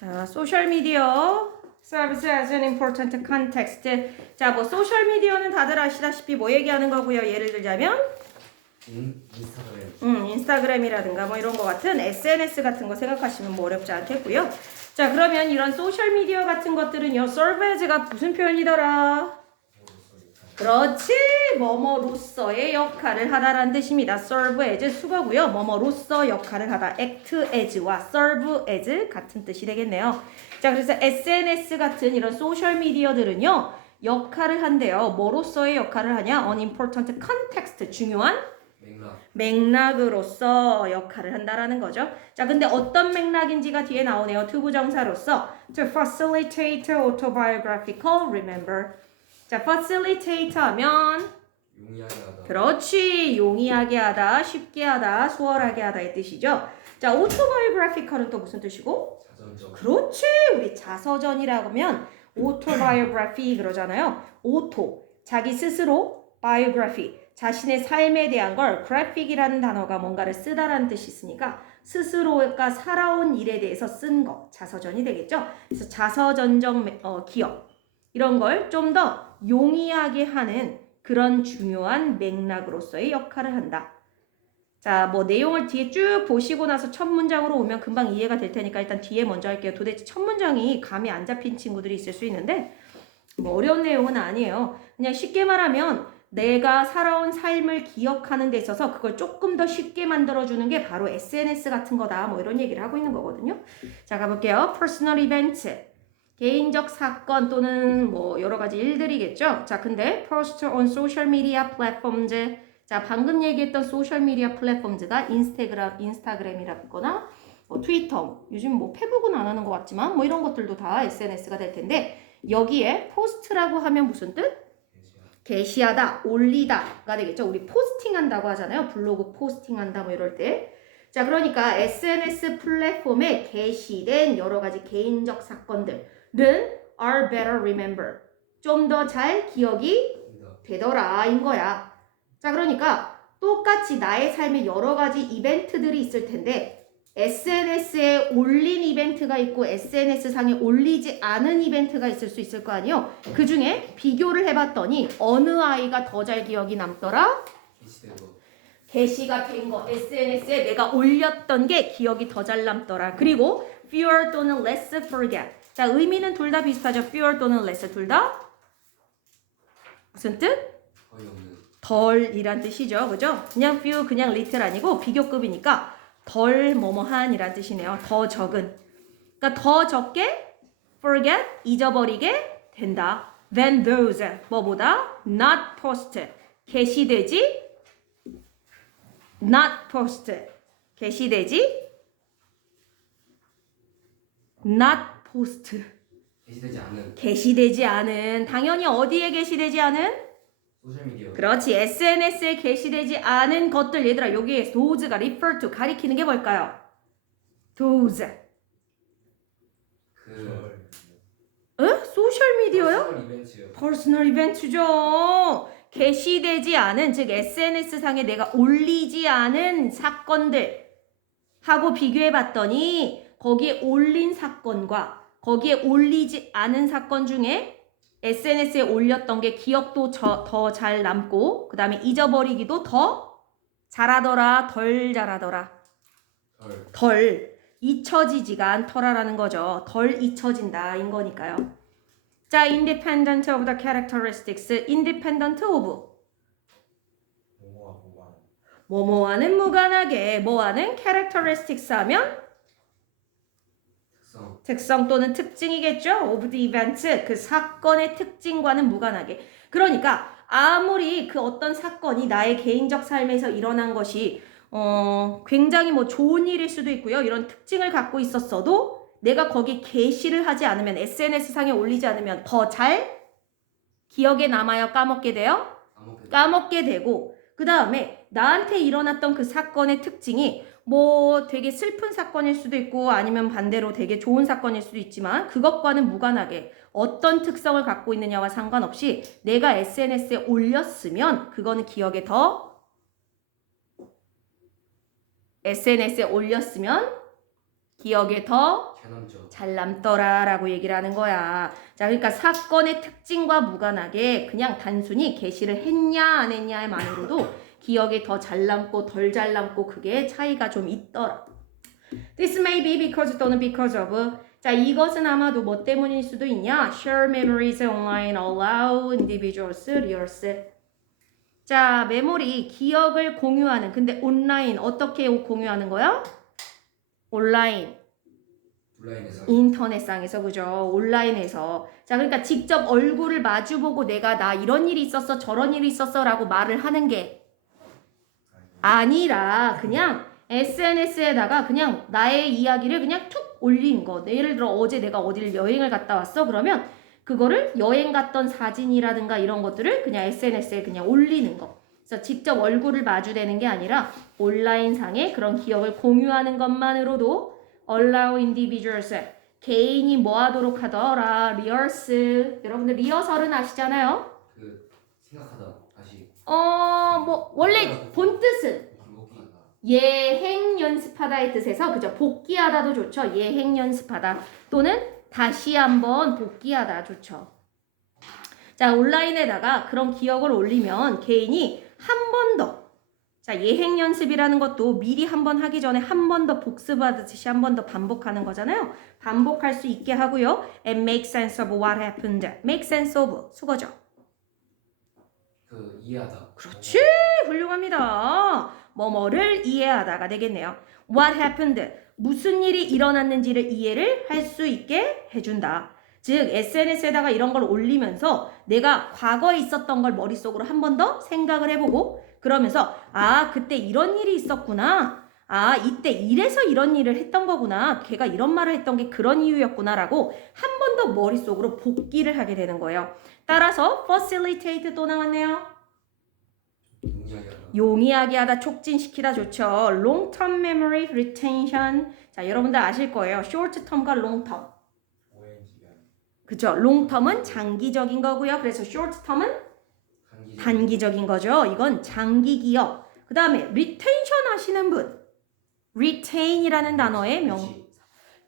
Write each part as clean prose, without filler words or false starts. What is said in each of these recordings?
자, 소셜미디어 serves as an important context. 자, 뭐 소셜미디어는 다들 아시다시피 뭐 얘기하는 거고요. 예를 들자면 인스타그램. 인스타그램이라든가 뭐 이런 거 같은 SNS 같은 거 생각하시면 뭐 어렵지 않겠고요. 자, 그러면 이런 소셜미디어 같은 것들은요. serve as가 무슨 표현이더라? 그렇지, 뭐뭐로서의 역할을 하다라는 뜻입니다. serve as 수거고요. 뭐뭐로서 역할을 하다, act as와 serve as 같은 뜻이 되겠네요. 자, 그래서 SNS 같은 이런 소셜 미디어들은요, 역할을 한대요. 뭐로서의 역할을 하냐? an important context, 중요한 맥락으로서 역할을 한다라는 거죠. 자, 근데 어떤 맥락인지가 뒤에 나오네요. 투부정사로서 to facilitate autobiographical remember. 자, facilitate 하면 용이하게 하다. 그렇지, 용이하게 하다, 쉽게 하다, 수월하게 하다의 뜻이죠. 자, autobiographical은 또 무슨 뜻이고? 자전적. 그렇지, 우리 자서전이라고 하면 autobiography 그러잖아요. auto, 자기 스스로, biography, 자신의 삶에 대한 걸 graphic이라는 단어가 뭔가를 쓰다라는 뜻이 있으니까 스스로가 살아온 일에 대해서 쓴 거, 자서전이 되겠죠. 그래서 자서전적 기억 이런 걸 좀 더 용이하게 하는 그런 중요한 맥락으로서의 역할을 한다. 자, 뭐 내용을 뒤에 쭉 보시고 나서 첫 문장으로 오면 금방 이해가 될 테니까 일단 뒤에 먼저 할게요. 도대체 첫 문장이 감이 안 잡힌 친구들이 있을 수 있는데 뭐 어려운 내용은 아니에요. 그냥 쉽게 말하면 내가 살아온 삶을 기억하는 데 있어서 그걸 조금 더 쉽게 만들어주는 게 바로 SNS 같은 거다. 뭐 이런 얘기를 하고 있는 거거든요. 자, 가볼게요. Personal event. 개인적 사건 또는 뭐 여러 가지 일들이겠죠. 자, 근데 post on social media platforms. 자, 방금 얘기했던 소셜 미디어 플랫폼즈가 인스타그램이라거나 뭐 트위터, 요즘 뭐 페북은 안 하는 것 같지만 뭐 이런 것들도 다 SNS가 될 텐데 여기에 포스트라고 하면 무슨 뜻? 게시하다, 올리다가 되겠죠. 우리 포스팅한다고 하잖아요. 블로그 포스팅한다 뭐 이럴 때. 자, 그러니까 SNS 플랫폼에 게시된 여러 가지 개인적 사건들은 are better remember. 좀 더 잘 기억이 되더라 인 거야. 자, 그러니까 똑같이 나의 삶에 여러 가지 이벤트들이 있을 텐데 SNS에 올린 이벤트가 있고 SNS상에 올리지 않은 이벤트가 있을 수 있을 거 아니에요. 그 중에 비교를 해봤더니 어느 아이가 더 잘 기억이 남더라? 게시가 된 거, SNS에 내가 올렸던 게 기억이 더 잘 남더라. 그리고 fewer 또는 less forget. 자, 의미는 둘 다 비슷하죠. fewer 또는 less 둘 다 무슨 뜻? 거의 없는. 덜이란 뜻이죠. 그죠? 그냥 few, 그냥 little 아니고 비교급이니까 덜 뭐뭐한 이란 뜻이네요. 더 적은. 그러니까 더 적게 forget, 잊어버리게 된다. than those, 뭐보다? not post, 게시되지? not post, 게시되지? not post, 게시되지 않은. 당연히 어디에 게시되지 않은? 소셜미디어. 그렇지. SNS에 게시되지 않은 것들. 얘들아, 여기에 those가 refer to 가리키는 게 뭘까요? those. 소셜미디어요? 퍼스널 이벤트요. 퍼스널 이벤트죠. 게시되지 않은, 즉 SNS상에 내가 올리지 않은 사건들 하고 비교해봤더니 거기에 올린 사건과 거기에 올리지 않은 사건 중에 SNS에 올렸던 게 기억도 더 잘 남고 그 다음에 잊어버리기도 더 잘하더라, 덜 잘하더라. 덜 잊혀지지가 않더라라는 거죠. 덜 잊혀진다 인 거니까요. 자, independent of the characteristics, independent of 뭐뭐와는 무관하게, 뭐와는 characteristics 하면 특성 또는 특징이겠죠. of the event, 그 사건의 특징과는 무관하게. 그러니까 아무리 그 어떤 사건이 나의 개인적 삶에서 일어난 것이 굉장히 뭐 좋은 일일 수도 있고요. 이런 특징을 갖고 있었어도 내가 거기 게시를 하지 않으면, SNS상에 올리지 않으면 더 잘 기억에 남아요? 까먹게 돼요? 까먹게 되고, 그 다음에 나한테 일어났던 그 사건의 특징이 뭐 되게 슬픈 사건일 수도 있고 아니면 반대로 되게 좋은 사건일 수도 있지만 그것과는 무관하게 어떤 특성을 갖고 있느냐와 상관없이 내가 SNS에 올렸으면 그거는 기억에 더 SNS에 올렸으면 기억에 더 잘 남죠. 잘 남더라라고 얘기를 하는 거야. 자, 그러니까 사건의 특징과 무관하게 그냥 단순히 게시를 했냐 안 했냐만으로도 기억에 더 잘 남고 덜 잘 남고 그게 차이가 좀 있더라. This may be because 또는 because of. 자, 이것은 아마도 뭐 때문일 수도 있냐? Share memories online allow individuals, readers. 자, 메모리, 기억을 공유하는. 근데 온라인 어떻게 공유하는 거야? 온라인. 온라인에서 인터넷상에서 그죠? 온라인에서. 자, 그러니까 직접 얼굴을 마주보고 내가 나 이런 일이 있었어, 저런 일이 있었어 라고 말을 하는 게 아니라 그냥 SNS에다가 그냥 나의 이야기를 그냥 툭 올린 거. 예를 들어 어제 내가 어디를 여행을 갔다 왔어? 그러면 그거를 여행 갔던 사진이라든가 이런 것들을 그냥 SNS에 그냥 올리는 거. 그래서 직접 얼굴을 마주대는 게 아니라 온라인상에 그런 기억을 공유하는 것만으로도 allow individuals 개인이 뭐 하도록 하더라. 리허스. 여러분들 리허설은 아시잖아요? 그 생각하다 다시 뭐 원래 본 뜻은 반복하다. 예행 연습하다의 뜻에서 그죠? 복귀하다도 좋죠. 예행 연습하다 또는 다시 한번 복귀하다 좋죠. 자, 온라인에다가 그런 기억을 올리면 개인이 한 번 더, 자, 예행 연습이라는 것도 미리 한 번 하기 전에 한 번 더 복습하듯이 한 번 더 반복하는 거잖아요. 반복할 수 있게 하고요. And make sense of what happened. Make sense of 수거죠. 그 이해하다. 그렇지, 훌륭합니다. 뭐뭐를 이해하다가 되겠네요. What happened? 무슨 일이 일어났는지를 이해를 할 수 있게 해준다. 즉 SNS에다가 이런 걸 올리면서 내가 과거에 있었던 걸 머릿속으로 한 번 더 생각을 해보고 그러면서 아 그때 이런 일이 있었구나. 아 이때 이래서 이런 일을 했던 거구나. 걔가 이런 말을 했던 게 그런 이유였구나 라고 한 번 더 머릿속으로 복기를 하게 되는 거예요. 따라서 facilitate 또 나왔네요. 용이하게 하다. 용이하게 하다, 촉진시키다 좋죠. long term memory retention. 자, 여러분들 아실 거예요. short term과 long term. 오랜 기간. 그죠? long term은 장기적인 거고요. 그래서 short term은 단기적인 거죠. 이건 장기 기억. 그 다음에 retention 하시는 분. retain이라는 단어의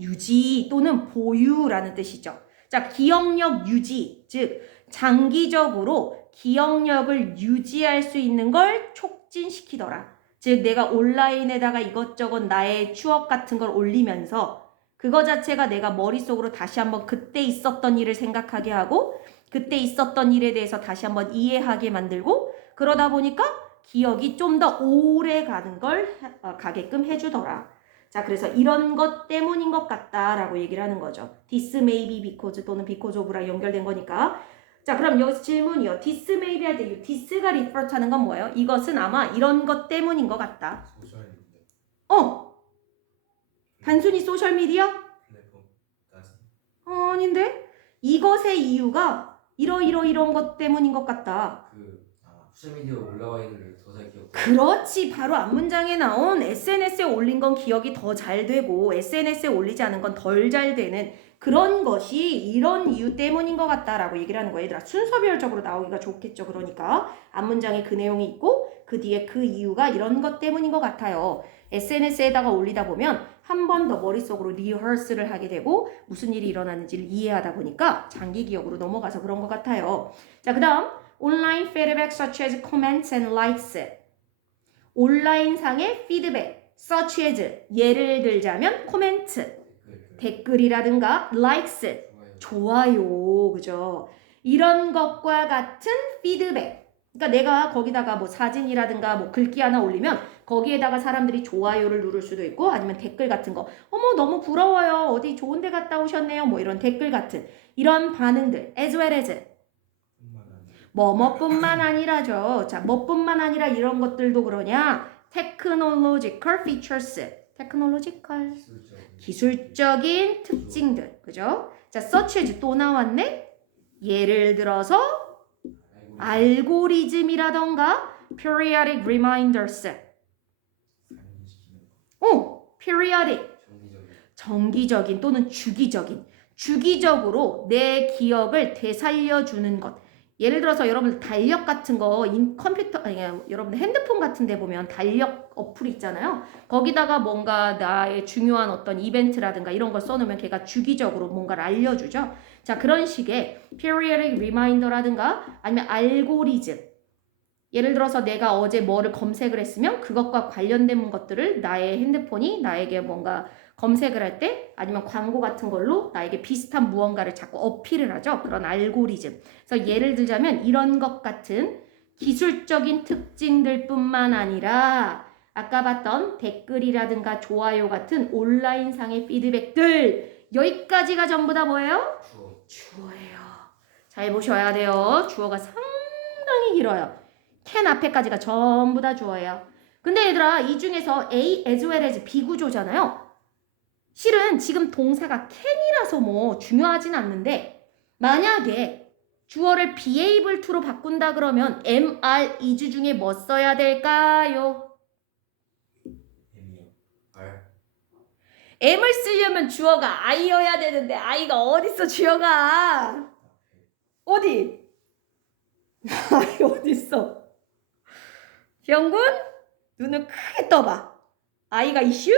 유지 또는 보유라는 뜻이죠. 자, 기억력 유지, 즉 장기적으로 기억력을 유지할 수 있는 걸 촉진시키더라. 즉 내가 온라인에다가 이것저것 나의 추억 같은 걸 올리면서 그거 자체가 내가 머릿속으로 다시 한번 그때 있었던 일을 생각하게 하고 그때 있었던 일에 대해서 다시 한번 이해하게 만들고 그러다 보니까 기억이 좀 더 오래 가게끔 해주더라. 자, 그래서 이런 것 때문인 것 같다라고 얘기를 하는 거죠. This may be because 또는 because of랑 연결된 거니까. 자, 그럼 여기서 질문이요. This may be 할 때 이 this가 refer to 하는 건 뭐예요? 이것은 아마 이런 것 때문인 것 같다. 소셜미디어 단순히 소셜미디어? 플랫폼까지 아닌데? 이것의 이유가 이런 것 때문인 것 같다. 그 소셜미디어 올라와 있는 걸 더 잘 기억. 그렇지. 바로 앞문장에 나온 SNS에 올린 건 기억이 더 잘 되고 SNS에 올리지 않은 건 덜 잘 되는 그런 것이 이런 이유 때문인 것 같다라고 얘기를 하는 거예요. 얘들아 순서별적으로 나오기가 좋겠죠. 그러니까 앞문장에 그 내용이 있고 그 뒤에 그 이유가 이런 것 때문인 것 같아요. SNS에다가 올리다 보면 한 번 더 머릿속으로 리허설을 하게 되고 무슨 일이 일어났는지를 이해하다 보니까 장기 기억으로 넘어가서 그런 것 같아요. 자, 그 다음 Online feedback such as comments and likes. 온라인상의 피드백 such as 예를 들자면 코멘트, 댓글이라든가 likes, 좋아요, 그죠? 이런 것과 같은 피드백. 그러니까 내가 거기다가 뭐 사진이라든가 뭐 글귀 하나 올리면 거기에다가 사람들이 좋아요를 누를 수도 있고 아니면 댓글 같은 거 어머 너무 부러워요 어디 좋은 데 갔다 오셨네요 뭐 이런 댓글 같은 이런 반응들 as well as 뭐뿐만 아니라죠. 자, 뭐뿐만 아니라 이런 것들도 그러냐? technological features. technological 기술적인 특징들. 그죠? 자, such as 또 나왔네. 예를 들어서 알고리즘이라던가 periodic reminders. periodic 정기적인 또는 주기적으로 내 기억을 되살려주는 것. 예를 들어서 여러분 달력 같은 거 컴퓨터 아니 여러분 핸드폰 같은 데 보면 달력 어플 있잖아요. 거기다가 뭔가 나의 중요한 어떤 이벤트라든가 이런 걸 써놓으면 걔가 주기적으로 뭔가를 알려주죠. 자, 그런 식의 periodic reminder라든가 아니면 알고리즘. 예를 들어서 내가 어제 뭐를 검색을 했으면 그것과 관련된 것들을 나의 핸드폰이 나에게 뭔가 검색을 할 때 아니면 광고 같은 걸로 나에게 비슷한 무언가를 자꾸 어필을 하죠. 그런 알고리즘. 그래서 예를 들자면 이런 것 같은 기술적인 특징들뿐만 아니라 아까 봤던 댓글이라든가 좋아요 같은 온라인상의 피드백들 여기까지가 전부 다 뭐예요? 주어. 주어예요. 잘 보셔야 돼요. 주어가 상당히 길어요. can 앞에까지가 전부 다 주어예요. 근데 얘들아 이 중에서 A as well as B 구조잖아요. 실은 지금 동사가 can이라서 뭐 중요하진 않는데 만약에 주어를 be able to로 바꾼다 그러면 am, are, is 중에 뭐 써야 될까요? M이요. R. am을 쓰려면 주어가 I여야 되는데 I가 어딨어 주어가? 어디? I 어딨어? 병군 눈을 크게 떠봐. I가 이슈?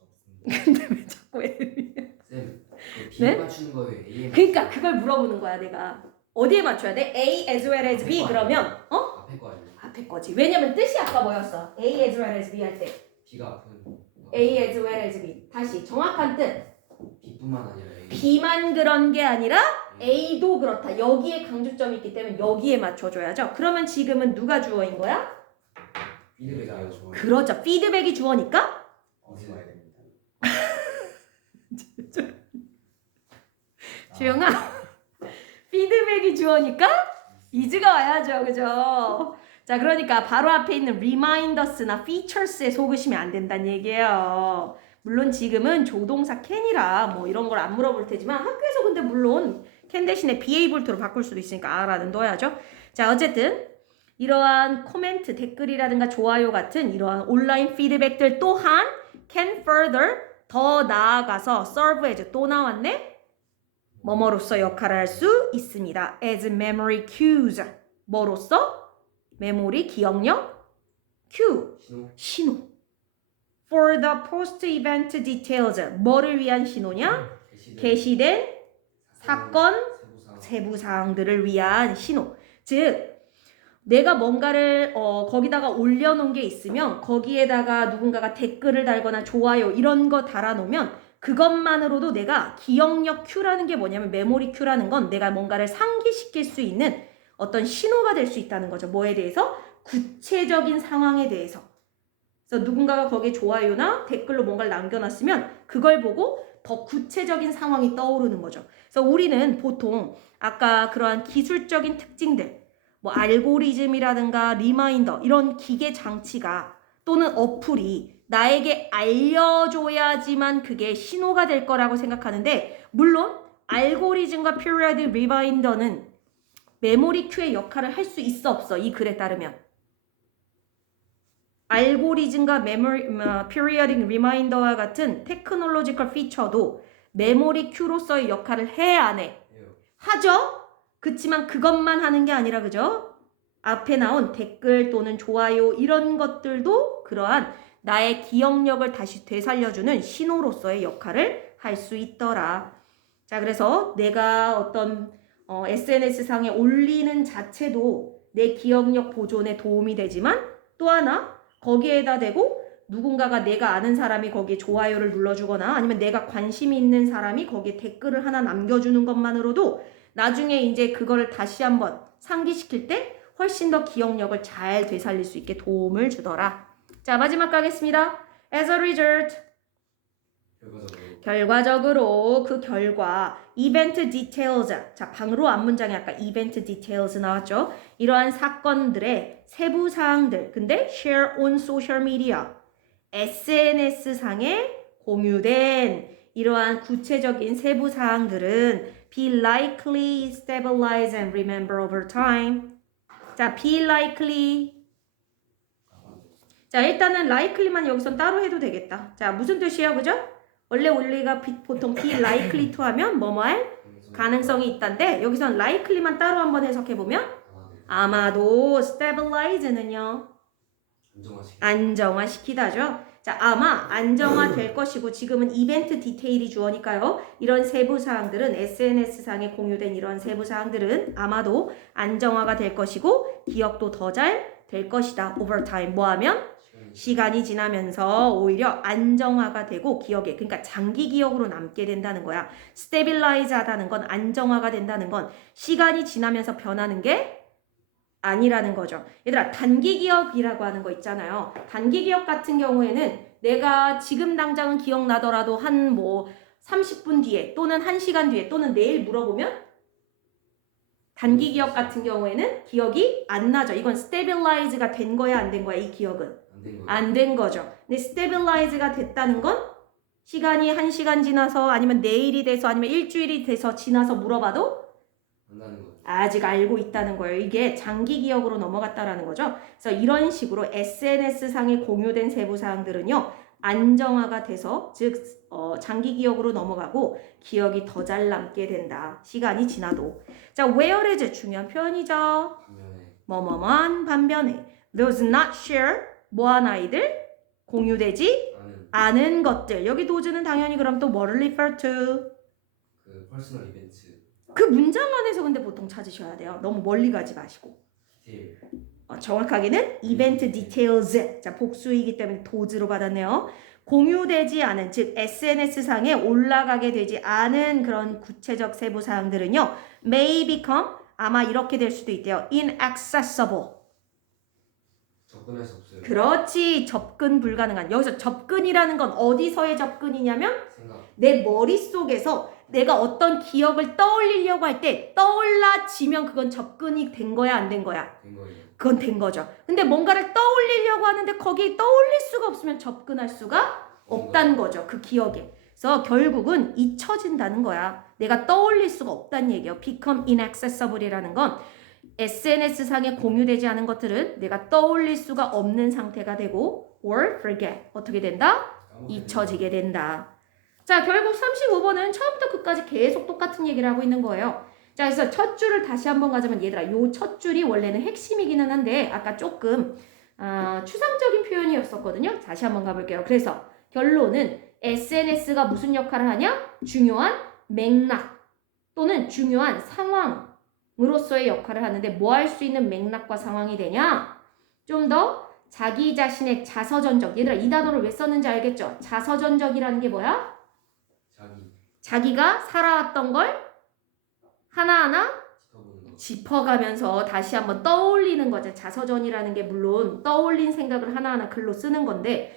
없습니다. 근데 왜 자꾸 M이야? 쌤, 그 B 네? 맞추는 거에 A. 그러니까 그걸 물어보는 거야 내가. 어디에 맞춰야 돼? A as well as B 그러면 어? 앞에 거 아니에요? 앞에 거지. 왜냐면 뜻이 아까 뭐였어? A as well as B 할 때 B가 앞은. A as well as B. 다시 정확한 뜻. B뿐만 아니라 A. B만 그런 게 아니라 A도 그렇다. 여기에 강조점이 있기 때문에 여기에 맞춰줘야죠. 그러면 지금은 누가 주어인 거야? 피드백이요. 주어. 그렇죠. 피드백이 주어니까 어디 와야 됩니다. 주영아 피드백이 주어니까 is가 와야죠. 그죠? 자, 그러니까 바로 앞에 있는 reminders나 features에 속으시면 안 된다는 얘기예요. 물론 지금은 조동사 can이라 뭐 이런 걸 안 물어볼 테지만 학교에서 근데 물론 can 대신에 be able to로 바꿀 수도 있으니까 알아는 둬야죠. 자, 어쨌든 이러한 코멘트, 댓글이라든가 좋아요 같은 이러한 온라인 피드백들 또한 can further 더 나아가서 serve as 또 나왔네? 뭐뭐로서 역할을 할 수 있습니다. as memory cues 뭐로서? 메모리, 기억력, cue, 신호. 신호. for the post-event details 뭐를 위한 신호냐? 게시된 사건, 세부사항. 세부사항들을 위한 신호. 즉 내가 뭔가를 거기다가 올려놓은 게 있으면 거기에다가 누군가가 댓글을 달거나 좋아요 이런 거 달아놓으면 그것만으로도 내가 기억력 큐라는 게 뭐냐면 메모리 큐라는 건 내가 뭔가를 상기시킬 수 있는 어떤 신호가 될 수 있다는 거죠. 뭐에 대해서? 구체적인 상황에 대해서. 그래서 누군가가 거기에 좋아요나 댓글로 뭔가를 남겨놨으면 그걸 보고 더 구체적인 상황이 떠오르는 거죠. 그래서 우리는 보통 아까 그러한 기술적인 특징들 뭐 알고리즘이라든가 리마인더 이런 기계 장치가 또는 어플이 나에게 알려줘야지만 그게 신호가 될 거라고 생각하는데 물론 알고리즘과 periodic reminder는 메모리 큐의 역할을 할 수 있어 없어 이 글에 따르면 알고리즘과 periodic reminder와 같은 테크놀로지컬 피처도 메모리 큐로서의 역할을 해 안 해? 해요. 하죠? 그치만 그것만 하는 게 아니라 그죠? 앞에 나온 댓글 또는 좋아요 이런 것들도 그러한 나의 기억력을 다시 되살려주는 신호로서의 역할을 할 수 있더라. 자, 그래서 내가 어떤 SNS상에 올리는 자체도 내 기억력 보존에 도움이 되지만 또 하나 거기에다 대고 누군가가 내가 아는 사람이 거기에 좋아요를 눌러주거나 아니면 내가 관심이 있는 사람이 거기에 댓글을 하나 남겨주는 것만으로도 나중에 이제 그거를 다시 한번 상기시킬 때 훨씬 더 기억력을 잘 되살릴 수 있게 도움을 주더라. 자, 마지막 가겠습니다. As a result, 결과적으로 그 결과 event details, 자 방으로 앞문장에 아까 event details 나왔죠. 이러한 사건들의 세부 사항들, 근데 share on social media, SNS상에 공유된 이러한 구체적인 세부 사항들은 be likely, stabilize and remember over time. 자, be likely. 자, 일단은 likely만 여기선 따로 해도 되겠다. 자, 무슨 뜻이야, 그죠? 원래 우리가 보통 be likely to 하면 뭐뭐 할? 가능성이 있다인데 여기선 likely만 따로 한번 해석해 보면 아마도 stabilize는요 안정화시키다죠. 자, 아마 안정화될 것이고 지금은 이벤트 디테일이 주어니까요. 이런 세부 사항들은 SNS상에 공유된 이런 세부 사항들은 아마도 안정화가 될 것이고 기억도 더 잘 될 것이다. over time 뭐하면 시간이 지나면서 오히려 안정화가 되고 기억에 그러니까 장기 기억으로 남게 된다는 거야. stabilize 하다는 건 안정화가 된다는 건 시간이 지나면서 변하는 게 아니라는 거죠. 얘들아 단기 기억이라고 하는 거 있잖아요. 단기 기억 같은 경우에는 내가 지금 당장은 기억나더라도 한 뭐 30분 뒤에 또는 1시간 뒤에 또는 내일 물어보면 단기 기억 같은 경우에는 기억이 안 나죠. 이건 stabilize가 된 거야 안 된 거야 이 기억은? 안 된 거죠. 근데 stabilize가 됐다는 건 시간이 1시간 지나서 아니면 내일이 돼서 아니면 일주일이 돼서 지나서 물어봐도 아직 알고 있다는 거예요. 이게 장기 기억으로 넘어갔다라는 거죠. 그래서 이런 식으로 SNS상에 공유된 세부 사항들은요. 안정화가 돼서 즉 장기 기억으로 넘어가고 기억이 더 잘 남게 된다. 시간이 지나도. 자, whereas 중요한 표현이죠. 뭐뭐뭐한 반면에 those not share 뭐한 아이들 공유되지 않은 것들. 여기 does는 당연히 그럼 또 뭐를 refer to? 그 퍼스널 이벤트 그 문장 안에서 근데 보통 찾으셔야 돼요. 너무 멀리 가지 마시고. 디테일 정확하게는 event details. 자, 복수이기 때문에 does로 받았네요. 공유되지 않은 즉 SNS상에 올라가게 되지 않은 그런 구체적 세부 사항들은요. may become 아마 이렇게 될 수도 있대요. inaccessible. 접근할 수 없어요. 그렇지. 접근 불가능한. 여기서 접근이라는 건 어디서의 접근이냐면 생각 내 머릿속에서 내가 어떤 기억을 떠올리려고 할 때 떠올라지면 그건 접근이 된 거야 안 된 거야? 된 거예요. 그건 된 거죠. 근데 뭔가를 떠올리려고 하는데 거기에 떠올릴 수가 없으면 접근할 수가 없다는 거죠. 그 기억에. 그래서 결국은 잊혀진다는 거야. 내가 떠올릴 수가 없다는 얘기예요. become inaccessible이라는 건 SNS상에 공유되지 않은 것들은 내가 떠올릴 수가 없는 상태가 되고 or forget. 어떻게 된다? 잊혀지게 된다. 자, 결국 35번은 처음부터 끝까지 계속 똑같은 얘기를 하고 있는 거예요. 자, 그래서 첫 줄을 다시 한번 가자면 얘들아, 요 첫 줄이 원래는 핵심이기는 한데 아까 조금 추상적인 표현이었었거든요. 다시 한번 가볼게요. 그래서 결론은 SNS가 무슨 역할을 하냐? 중요한 맥락 또는 중요한 상황으로서의 역할을 하는데 뭐 할 수 있는 맥락과 상황이 되냐? 좀 더 자기 자신의 자서전적. 얘들아, 이 단어를 왜 썼는지 알겠죠? 자서전적이라는 게 뭐야? 자기가 살아왔던 걸 하나하나 짚어가면서 다시 한번 떠올리는 거죠. 자서전이라는 게 물론 떠올린 생각을 하나하나 글로 쓰는 건데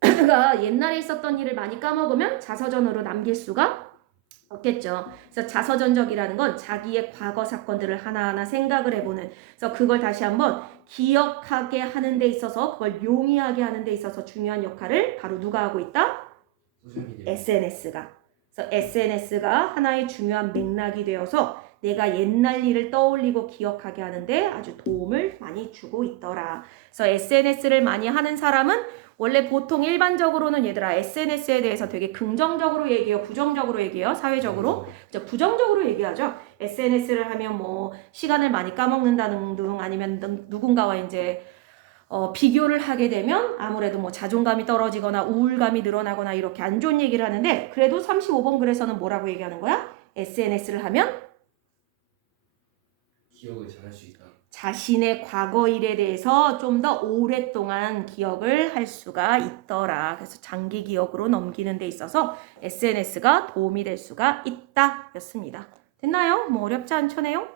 내가 옛날에 있었던 일을 많이 까먹으면 자서전으로 남길 수가 없겠죠. 그래서 자서전적이라는 건 자기의 과거 사건들을 하나하나 생각을 해보는, 그래서 그걸 다시 한번 기억하게 하는 데 있어서 그걸 용이하게 하는 데 있어서 중요한 역할을 바로 누가 하고 있다? SNS가. 그래서 SNS가 하나의 중요한 맥락이 되어서 내가 옛날 일을 떠올리고 기억하게 하는데 아주 도움을 많이 주고 있더라. 그래서 SNS를 많이 하는 사람은 원래 보통 일반적으로는 얘들아 SNS에 대해서 되게 긍정적으로 얘기해요. 부정적으로 얘기해요. 사회적으로. 부정적으로 얘기하죠. SNS를 하면 뭐 시간을 많이 까먹는다는 등 아니면 누군가와 이제 비교를 하게 되면 아무래도 뭐 자존감이 떨어지거나 우울감이 늘어나거나 이렇게 안 좋은 얘기를 하는데 그래도 35번 글에서는 뭐라고 얘기하는 거야? SNS를 하면 기억을 잘할 수 있다. 자신의 과거 일에 대해서 좀 더 오랫동안 기억을 할 수가 있더라. 그래서 장기 기억으로 넘기는 데 있어서 SNS가 도움이 될 수가 있다 였습니다. 됐나요? 뭐 어렵지 않죠, 내용?